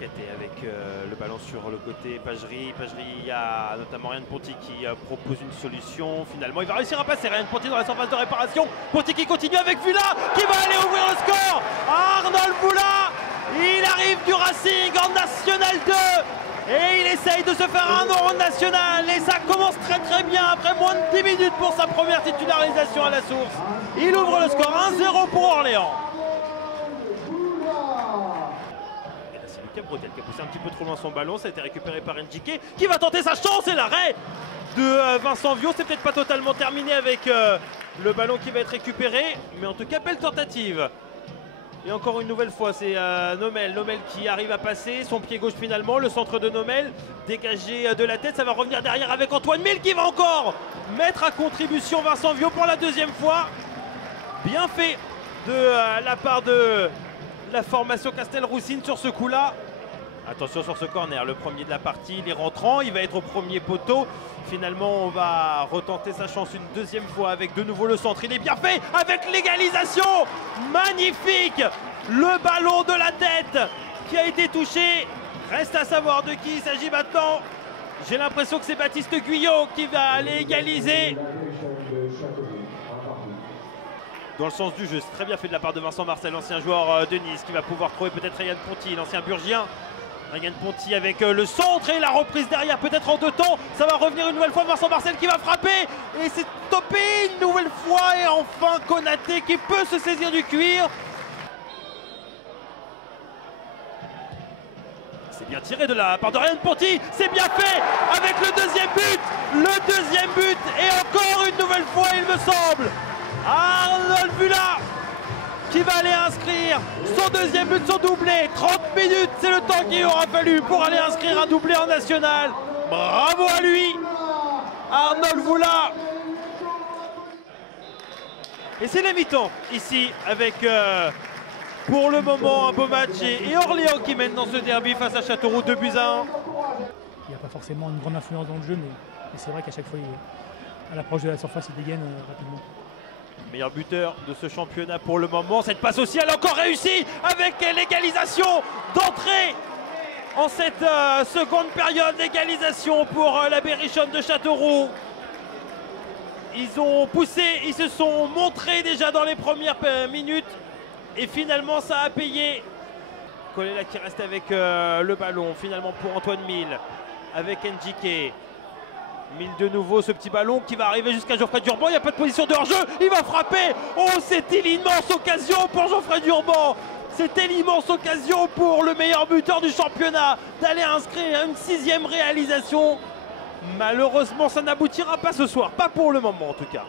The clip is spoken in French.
Katé avec le ballon sur le côté Pagerie. Il y a notamment Ryan Ponty qui propose une solution. Finalement, il va réussir à passer. Ryan Ponty dans la surface de réparation. Ponty qui continue avec Vula qui va aller ouvrir le score. Arnold Vula, il arrive du Racing en National 2 et il essaye de se faire un nom en National. Et ça commence très bien après moins de 10 minutes pour sa première titularisation à la source. Il ouvre le score 1-0 pour Orléans. Bretel qui a poussé un petit peu trop loin son ballon, ça a été récupéré par Ndjike qui va tenter sa chance et l'arrêt de Vincent Viot. C'est peut-être pas totalement terminé avec le ballon qui va être récupéré, mais en tout cas belle tentative. Et encore une nouvelle fois c'est Nomel qui arrive à passer, son pied gauche finalement, le centre de Nomel dégagé de la tête, ça va revenir derrière avec Antoine Mille qui va encore mettre à contribution Vincent Viot pour la deuxième fois. Bien fait de la part de la formation Castelroussine sur ce coup-là. Attention sur ce corner, le premier de la partie, il est rentrant, il va être au premier poteau. Finalement, on va retenter sa chance une deuxième fois avec de nouveau le centre. Il est bien fait avec l'égalisation. Magnifique. Le ballon de la tête qui a été touché. Reste à savoir de qui il s'agit maintenant. J'ai l'impression que c'est Baptiste Guyot qui va aller égaliser. Dans le sens du jeu, c'est très bien fait de la part de Vincent Marcel, l'ancien joueur de Nice, qui va pouvoir trouver peut-être Ryan Ponty, l'ancien Burgien. Ryan Ponty avec le centre et la reprise derrière, peut-être en deux temps. Ça va revenir une nouvelle fois, Vincent Marcel qui va frapper. Et c'est stoppé une nouvelle fois. Et enfin Konaté qui peut se saisir du cuir. C'est bien tiré de la part de Ryan Ponty. C'est bien fait avec le deuxième but. Le deuxième but. Et encore une nouvelle fois, il me semble. Arnold Vula qui va aller inscrire son deuxième but, son doublé. 30 minutes, c'est le temps qu'il aura fallu pour aller inscrire un doublé en national. Bravo à lui, Arnold Vula. Et c'est la mi-temps ici avec pour le moment un beau match et Orléans qui mène dans ce derby face à Châteauroux 2-1. Il n'y a pas forcément une grande influence dans le jeu, mais c'est vrai qu'à chaque fois, à l'approche de la surface, il dégaine rapidement. Meilleur buteur de ce championnat pour le moment. Cette passe aussi, elle a encore réussi avec l'égalisation d'entrée en cette seconde période. L'égalisation pour la Berrichonne de Châteauroux. Ils ont poussé, ils se sont montrés déjà dans les premières minutes. Et finalement, ça a payé. Kolela qui reste avec le ballon. Finalement pour Antoine Mille avec Ndjike. Mille de nouveau, ce petit ballon qui va arriver jusqu'à Geoffrey Durban. Il n'y a pas de position de hors-jeu. Il va frapper. Oh, c'était l'immense occasion pour Geoffrey Durban. C'était l'immense occasion pour le meilleur buteur du championnat d'aller inscrire une 6e réalisation. Malheureusement, ça n'aboutira pas ce soir. Pas pour le moment en tout cas.